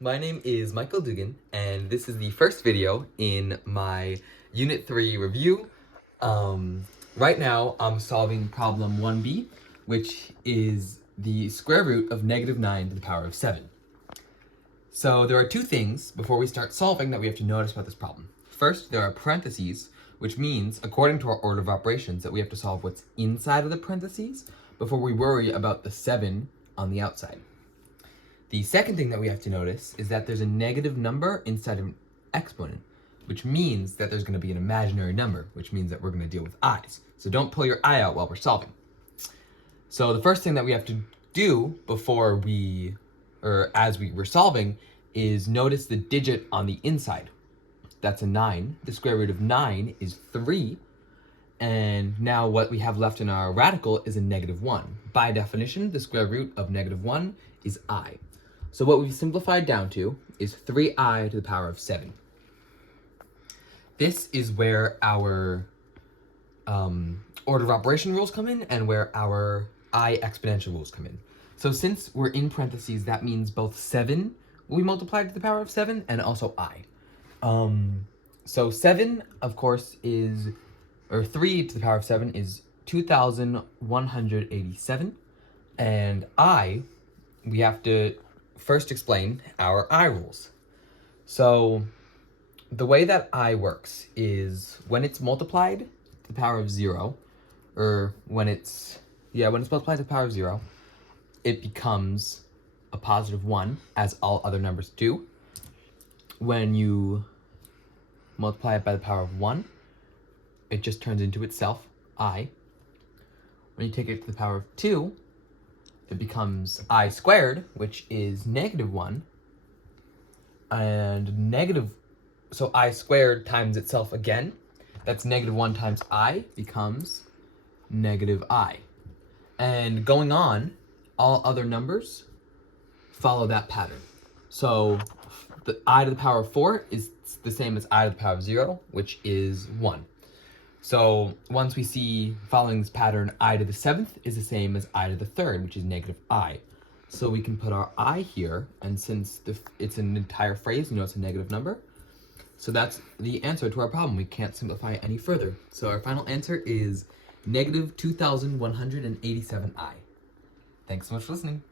My name is Michael Dugan, and this is the first video in my Unit 3 review. Right now, I'm solving problem 1b, which is the square root of negative 9 to the power of 7. So there are two things before we start solving that we have to notice about this problem. First, there are parentheses, which means, according to our order of operations, that we have to solve what's inside of the parentheses before we worry about the 7 on the outside. The second thing that we have to notice is that there's a negative number inside of an exponent, which means that there's going to be an imaginary number, which means that we're going to deal with i's. So don't pull your eye out while we're solving. So the first thing that we have to do as we were solving is notice the digit on the inside. That's a 9. The square root of 9 is 3. And now what we have left in our radical is a negative 1. By definition, the square root of negative 1 is I. So what we've simplified down to is 3i to the power of 7. This is where our order of operation rules come in and where our I exponential rules come in. So since we're in parentheses, that means both 7 will be multiplied to the power of 7 and also I. So 7, of course, or 3 to the power of 7 is 2,187. And we have to first explain our I rules. So the way that I works is when it's multiplied to the power of 0, or when it's multiplied to the power of 0, it becomes a positive 1, as all other numbers do. When you multiply it by the power of 1, it just turns into itself, I. When you take it to the power of 2, it becomes I squared, which is negative 1. And so I squared times itself again. That's negative 1 times I becomes negative I. And going on, all other numbers follow that pattern. So the I to the power of 4 is the same as I to the power of 0, which is 1. So once we see following this pattern, I to the 7th is the same as I to the 3rd, which is negative I. So we can put our I here, and since it's an entire phrase, it's a negative number. So that's the answer to our problem. We can't simplify it any further. So our final answer is negative 2,187i. Thanks so much for listening.